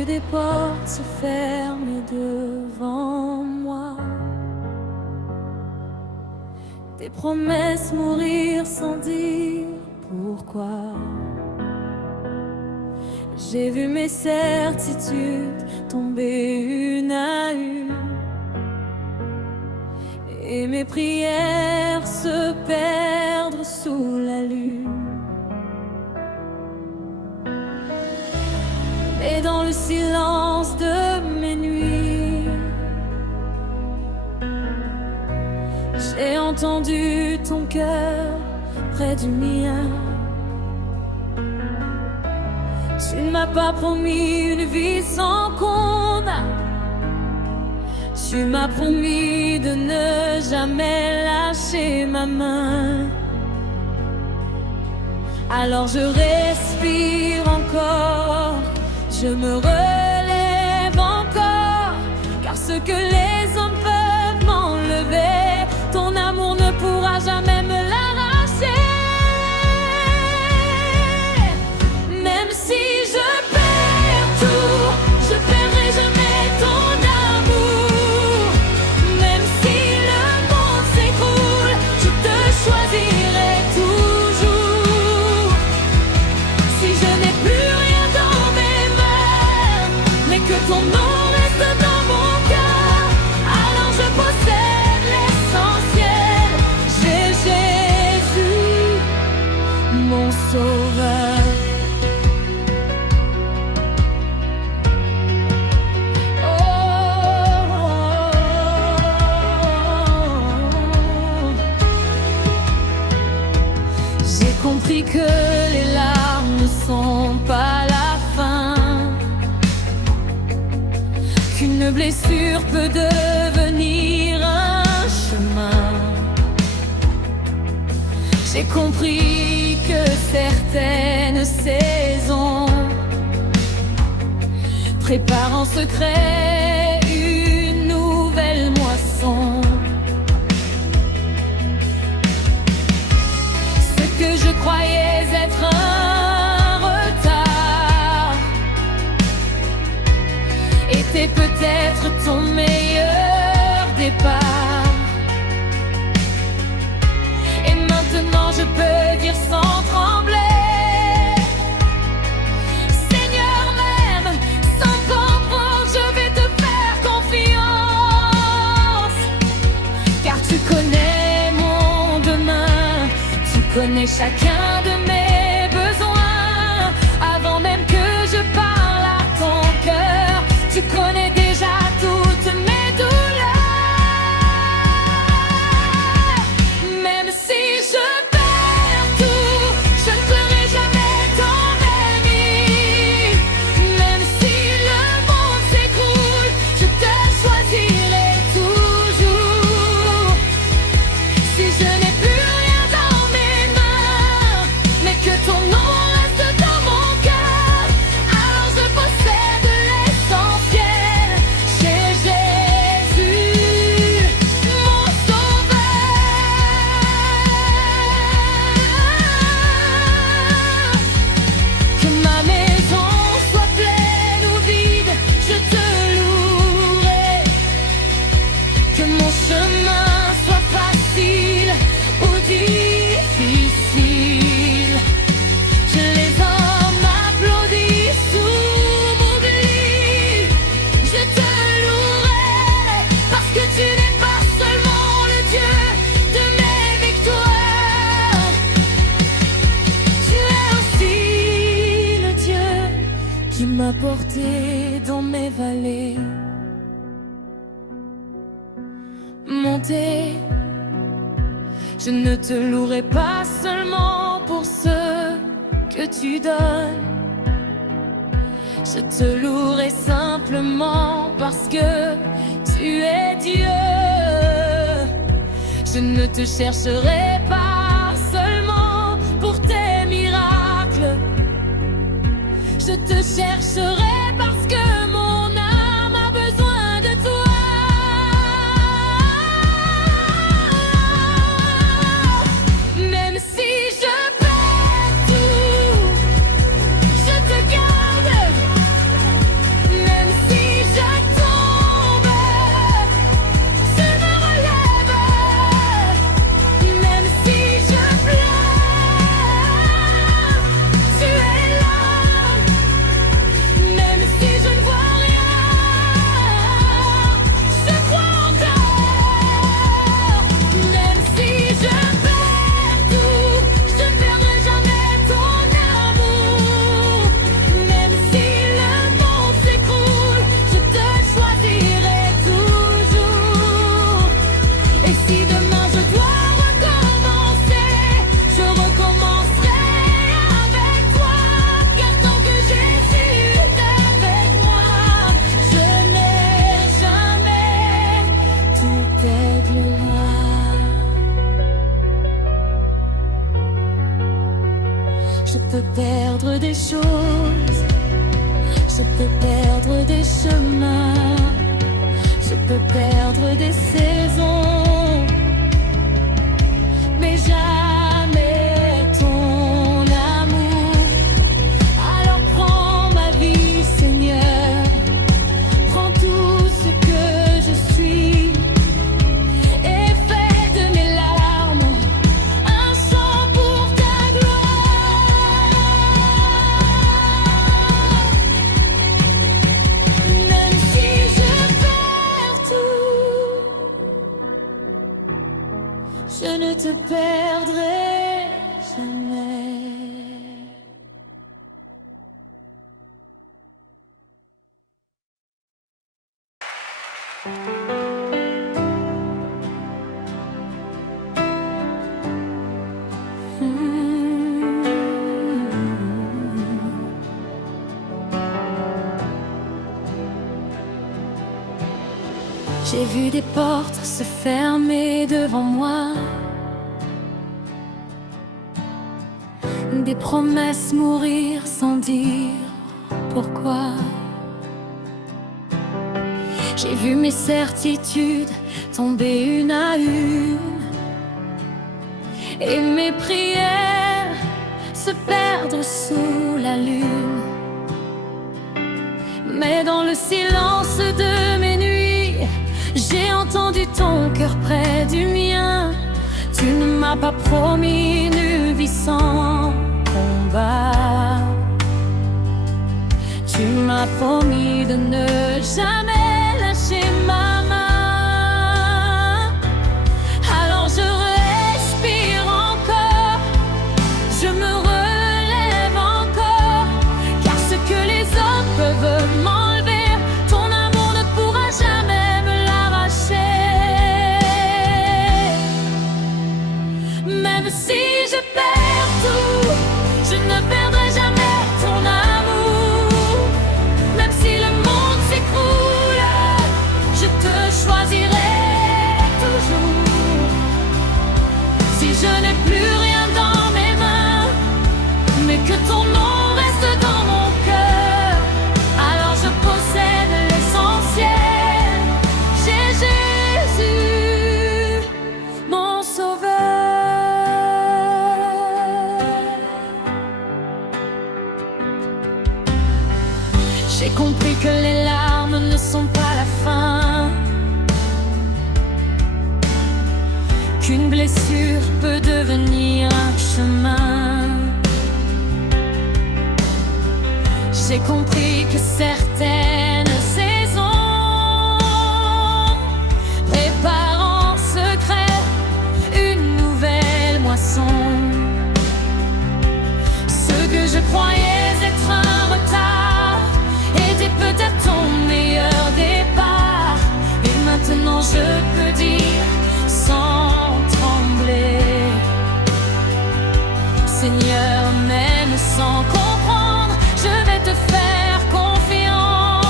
vu des portes se fermer devant moi, des promesses mourir sans dire pourquoi. J'ai vu mes certitudes tomber une à une, et mes prières se perdre sous la lune. Et dans le silence de mes nuits, j'ai entendu ton cœur près du mien. Tu ne m'as pas promis une vie sans combat, tu m'as promis de ne jamais lâcher ma main. Alors je respire encore, je me relève encore, car ce que les hommes peuvent m'enlever, ton amour ne pourra jamais me l'arracher. Même si je perds tout, je perdrai jamais ton amour. Même si le monde s'écroule, je te choisirai toujours. Si je n'ai plus rien dans mes mains, mais que ton nom reste dans mon cœur, alors je possède l'essentiel. J'ai Jésus, mon sauveur. J'ai compris que les larmes ne sont pas la fin, qu'une blessure peut devenir un chemin. J'ai compris que certaines saisons préparent en secret une nouvelle moisson. Ce que je croyais être un retard était peut-être ton meilleur départ. Et maintenant je peux dire sans trembler, Seigneur, même sans comprendre, je vais te faire confiance. Car tu connais mon demain, tu connais chacun de mes besoins. Avant même que je parle à ton cœur, tu connais déjà toutes mes douleurs. Même si je perds tout, je ne ferai jamais ton ami. Même si le monde s'écroule, je te choisirai toujours. Si je n'ai plus rien dans mes mains, mais que ton nom reste dans mon cœur, alors je possède l'essentiel. J'ai Jésus, mon sauveur. Que ma maison soit pleine ou vide, je te louerai. Que mon chemin soit facile ou difficile, que les hommes applaudissent ou m'oublient, je te louerai, parce que tu n'es pas seulement le Dieu de mes victoires, tu es aussi le Dieu qui m'a porté dans mes vallées, monté. Je ne te louerai pas seulement pour ce que tu donnes, je te louerai simplement parce que tu es Dieu. Je ne te chercherai pas seulement pour tes miracles, je te chercherai parce que mon âme a besoin de toi. Même si je perds tout, je te garde. chemin. Je peux perdre des saisons, mais jamais ton amour. Alors prends ma vie, Seigneur, prends tout ce que je suis et fais de mes larmes un chant pour ta gloire. Même si je perds tout, je ne te perdrai jamais. J'ai vu des portes se fermer devant moi, des promesses mourir sans dire pourquoi. J'ai vu mes certitudes tomber une à une et mes prières se perdre sous la lune. Mais dans le silence de mes nuits, j'ai entendu ton cœur près du mien. Tu ne m'as pas promis une vie sans combat. Tu m'as promis de ne jamais lâcher ma main. Alors je respire encore, je me relève encore, car ce que les hommes peuvent m'enlever, ton amour ne pourra jamais me l'arracher. Même si je perds tout, je ne perdrai jamais ton amour. Même si le monde s'écroule, je te choisirai toujours. Si je n'ai plus rien dans mes mains, mais que ton nom reste dans mon cœur, alors je possède l'essentiel. J'ai Jésus, mon sauveur. J'ai compris que les larmes ne sont pas la fin, qu'une blessure peut devenir un chemin. J'ai compris que certaines saisons préparent en secret une nouvelle moisson. Ce que je croyais être un retard était peut-être ton meilleur départ. Et maintenant je peux dire sans trembler, Seigneur, même sans comprendre, je vais te faire confiance.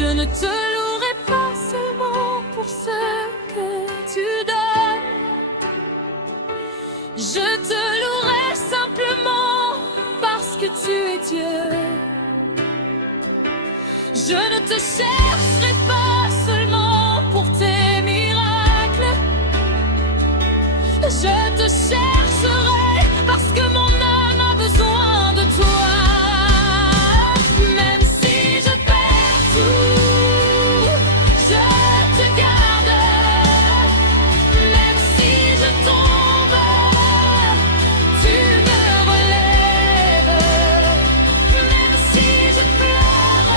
Je ne te louerai pas seulement pour ce que tu donnes. Je te louerai simplement parce que tu es Dieu. Je ne te chercherai pas seulement pour tes miracles. Je te chercherai parce que mon âme a besoin de toi. Même si je perds tout, je te garde. Même si je tombe, tu me relèves. Même si je pleure,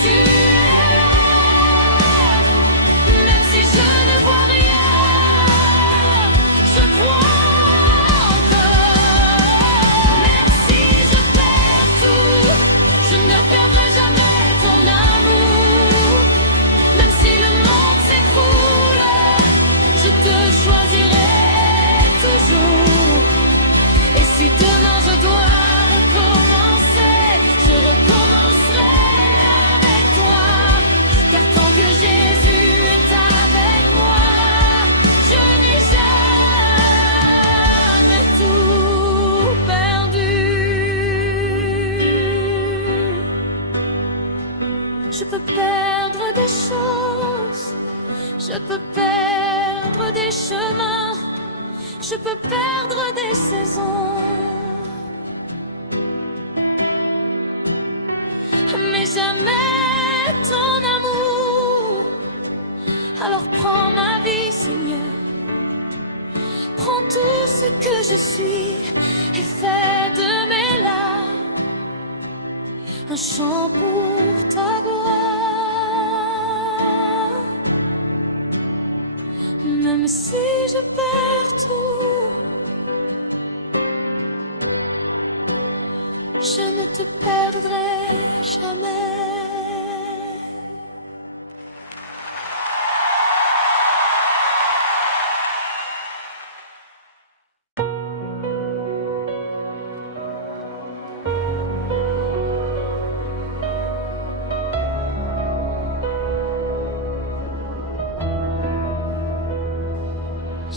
tu es là. Même si je ne vois rien, je crois encore. Même si je perds tout, je ne perdrai jamais ton amour. Même si le monde s'écroule, je te choisirai toujours. Et si demain je dois recommencer, je recommencerai avec toi. Car tant que Jésus est avec moi, je n'ai jamais tout perdu. Je peux perdre des choses, je peux perdre des chemins, je peux perdre des saisons, mais jamais ton amour. Alors prends ma vie, Seigneur, prends tout ce que je suis et fais de mes larmes un chant pour ta gloire. Même si je perds tout, je ne te perdrai jamais.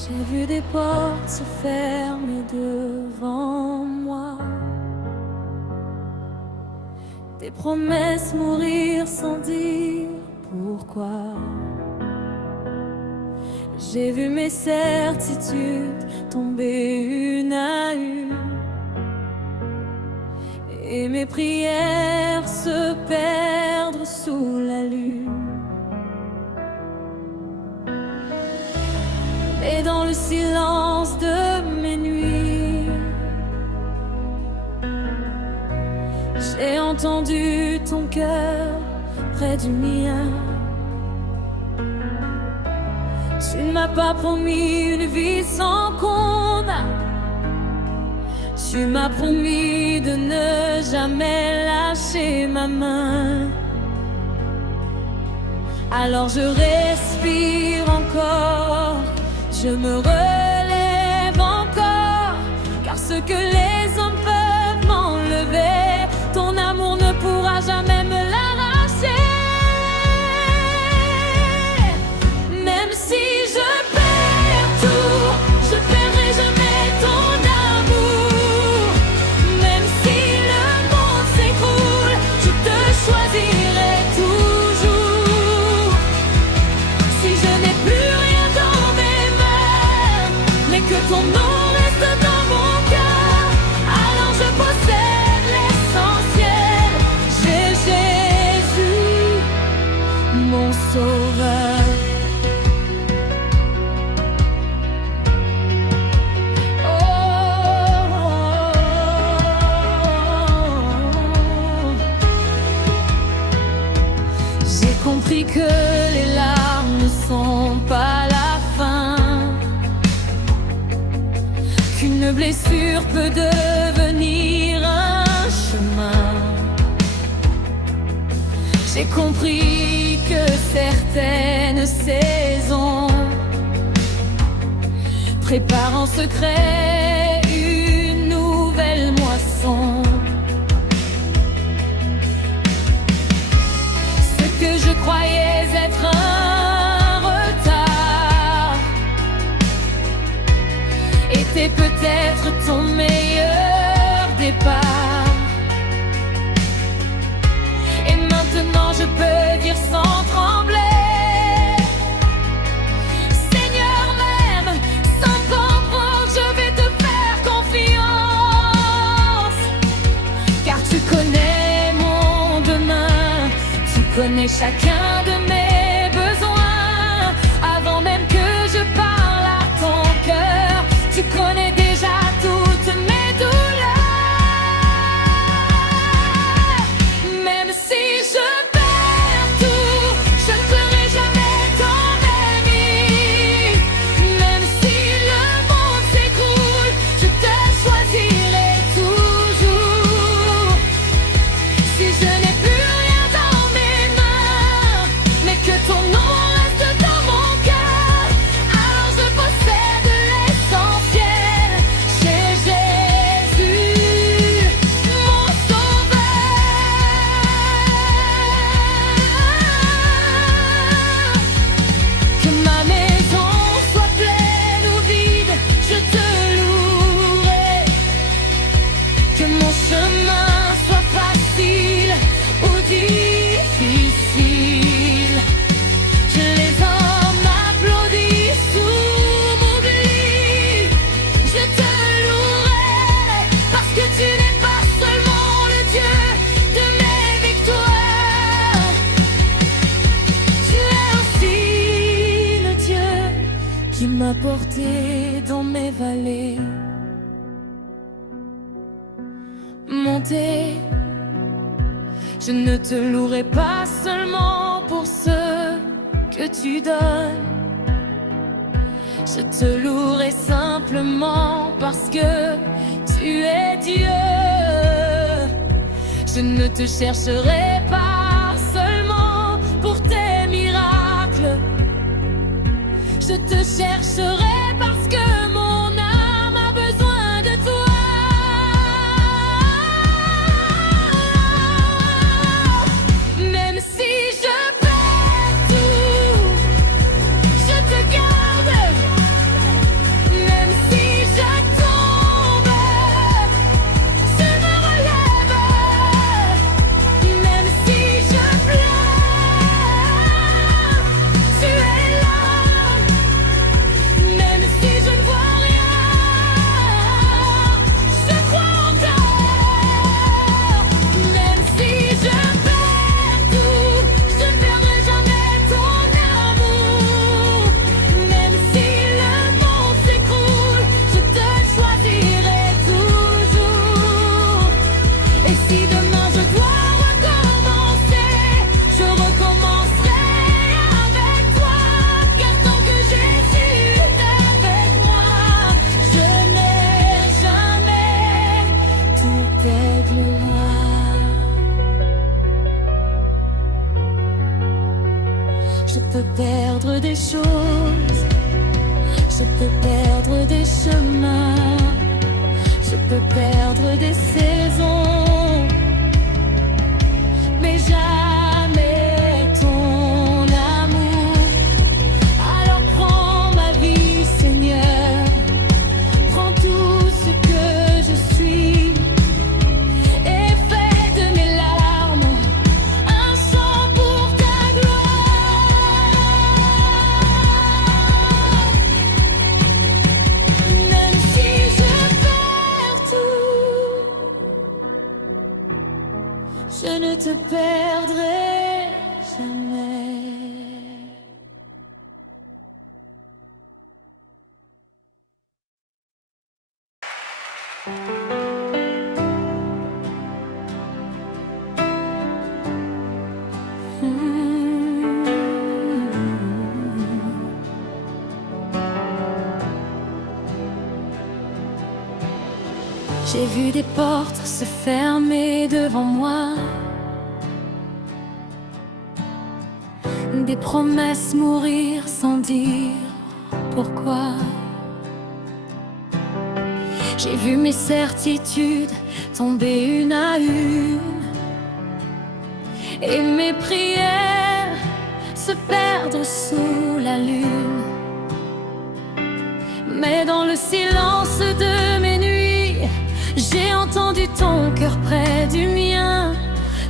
J'ai vu des portes se fermer devant moi, des promesses mourir sans dire pourquoi. J'ai vu mes certitudes tomber une à une et mes prières se perdre sous la lune. Et dans le silence de mes nuits, j'ai entendu ton cœur près du mien. Tu ne m'as pas promis une vie sans combat. Tu m'as promis de ne jamais lâcher ma main. Alors je respire encore, je me relève encore, car ce que les hommes peuvent m'enlever, ton amour ne pourra jamais me l'arracher. Même si je perds tout, je perdrai jamais ton amour. Même si le monde s'écroule, je te choisirai toujours. Si je n'ai plus rien dans mes mains, mais que ton nom reste dans mon cœur, alors je possède l'essentiel. J'ai Jésus, mon sauveur. J'ai compris que les larmes ne sont pas la fin, qu'une blessure peut devenir un chemin. J'ai compris que certaines saisons préparent en secret une nouvelle moisson. que je croyais être un retard était peut-être ton meilleur départ. Et maintenant je peux dire sans trembler: Seigneur, même sans comprendre, je vais te faire confiance. Car tu connais mon demain, tu connais chacun de mes besoins. Avant même que je parle à ton cœur, tu connais déjà toutes mes douleurs. Même si je perds tout, je ne ferai jamais ton ennemi. Même si le monde s'écroule, je te choisirai toujours. Si je n'ai plus rien dans mes mains, mais que ton nom reste dans mon cœur, alors je possède l'essentiel chez Jésus, mon sauveur. Que ma maison soit pleine ou vide, je te louerai. Que mon chemin soit facile ou difficile, que les hommes m'applaudissent ou m'oublient, je te louerai, parce que tu n'es pas seulement le Dieu de mes victoires, tu es aussi le Dieu qui m'a porté dans mes vallées. Monter, je ne te louerai pas seulement pour ce que tu donnes, je te louerai simplement parce que tu es Dieu. Je ne te chercherai pas seulement pour tes miracles, je te chercherai parce que mon âme a besoin de toi. Même si je perds tout, je te garde. Même si je tombe, tu me relèves. Même si je pleure, tu es là. Même si je ne vois rien, je crois encore. Même si je perds tout, je ne perdrai jamais ton amour. Même si le monde s'écroule, je te choisirai toujours. Et si demain je dois recommencer, je recommencerai avec toi. Car tant que Jésus est avec moi, je n'ai jamais toute gloire. Je peux perdre des choses, je peux perdre des chemins, je peux perdre des saisons, mais jamais ton amour. Alors prends ma vie, Seigneur, prends tout ce que je suis et fais de mes larmes un chant pour ta gloire. Même si je perds tout, je ne te perdrai jamais. J'ai vu des portes se fermer devant moi, des promesses mourir sans dire pourquoi. J'ai vu mes certitudes tomber une à une, et mes prières se perdre sous la lune. Mais dans le silence de mes nuits, j'ai entendu ton cœur près du mien.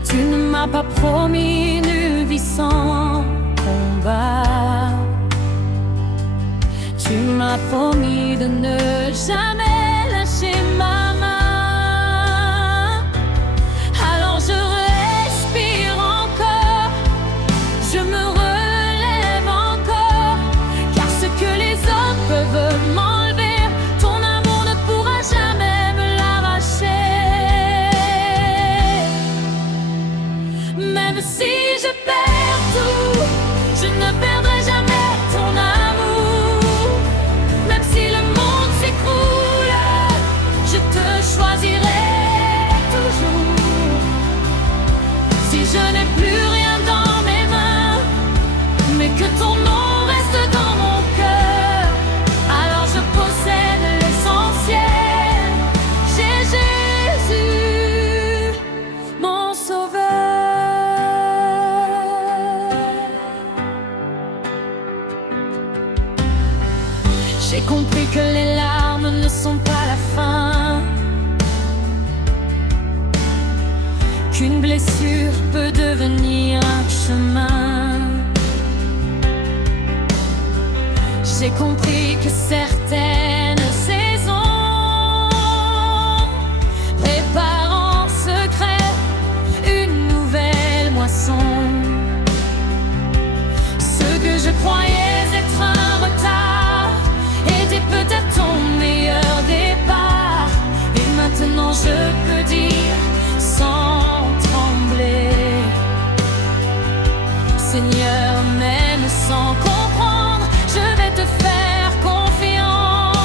Tu ne m'as pas promis une vie sans combat. Tu m'as promis de ne jamais lâcher ma main. Alors je respire encore, je me relève encore, car ce que les hommes peuvent m'enlever, ton amour ne pourra jamais me l'arracher. Même si je perds tout, je ne perdrai jamais ton amour. Même si le monde s'écroule, je te choisirai toujours. Si je n'ai plus rien dans mes mains, mais que ton nom reste dans mon cœur, alors je possède l'essentiel. J'ai Jésus, mon sauveur. J'ai compris que les larmes ne sont pas la fin, qu'une blessure peut devenir un chemin. J'ai compris que certaines saisons préparent en secret une nouvelle moisson. Ce que je croyais être un retard était peut-être ton meilleur départ. Et maintenant je peux dire sans trembler, Seigneur, même sans comprendre, je vais te faire confiance.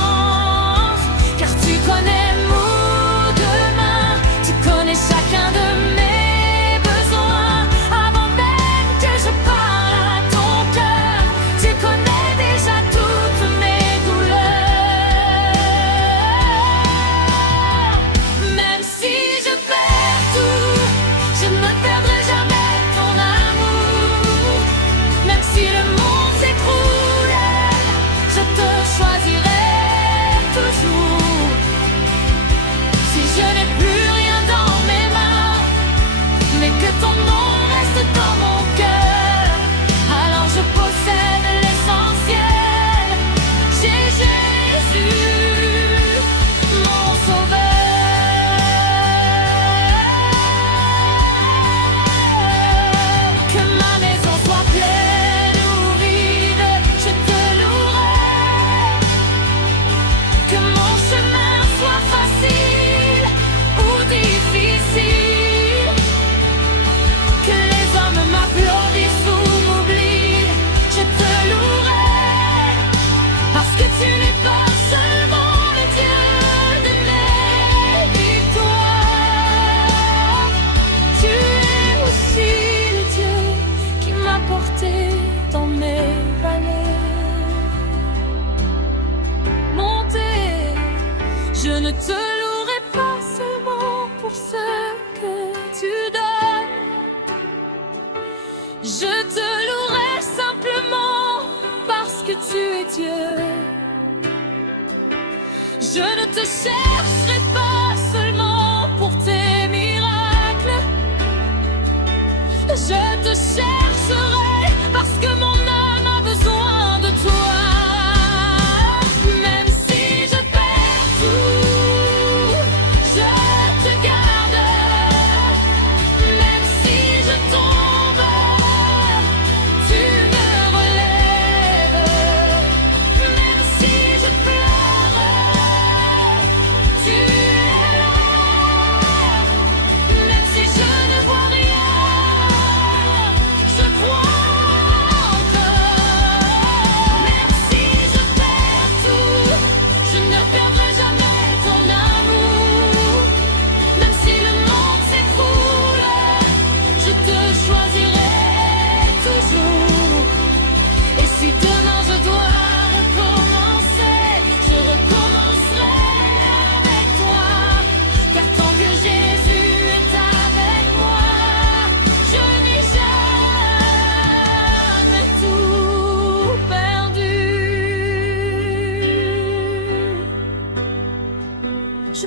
Car tu connais mon demain, tu connais chacun de mes besoins. Avant même que je parle à ton cœur, tu connais déjà toutes mes douleurs. Même si je perds tout, je ne perdrai jamais ton amour. Même si le monde s'écroule, je te choisirai toujours. Si je n'ai plus rien dans mes mains, mais que ton nom reste dans mon cœur, alors je possède l'essentiel. J'ai Jésus, mon sauveur. Que ma maison soit pleine ou vide, je te louerai. Que mon chemin soit facile ou difficile, que les hommes m'applaudissent ou m'oublient, je te louerai. Parce que tu n'es pas seulement le Dieu de mes victoires, tu es aussi le Dieu qui m'a porté dans mes vallées. Monter, je ne te louerai pas seulement pour ce que tu donnes, je te louerai simplement parce que tu es Dieu. Je ne te chercherai pas seulement pour tes miracles, je te chercherai parce que mon âme a besoin de toi. Même si je perds tout, je te garde. Même si je tombe, tu me relèves. Même si je pleure, tu es là. Même si je ne vois rien, je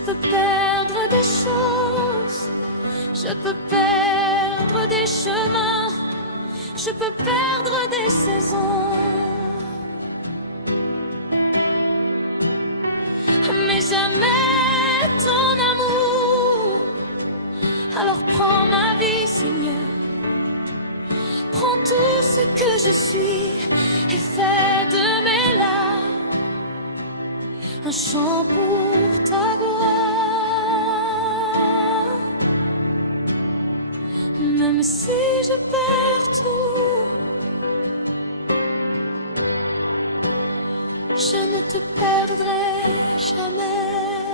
peux perdre des choses, je peux perdre des chemins, je peux perdre des saisons, mais jamais ton amour. Alors prends ma vie, Seigneur, prends tout ce que je suis et fais de mes larmes un chant pour ta gloire. Même si je perds tout, je ne te perdrai jamais.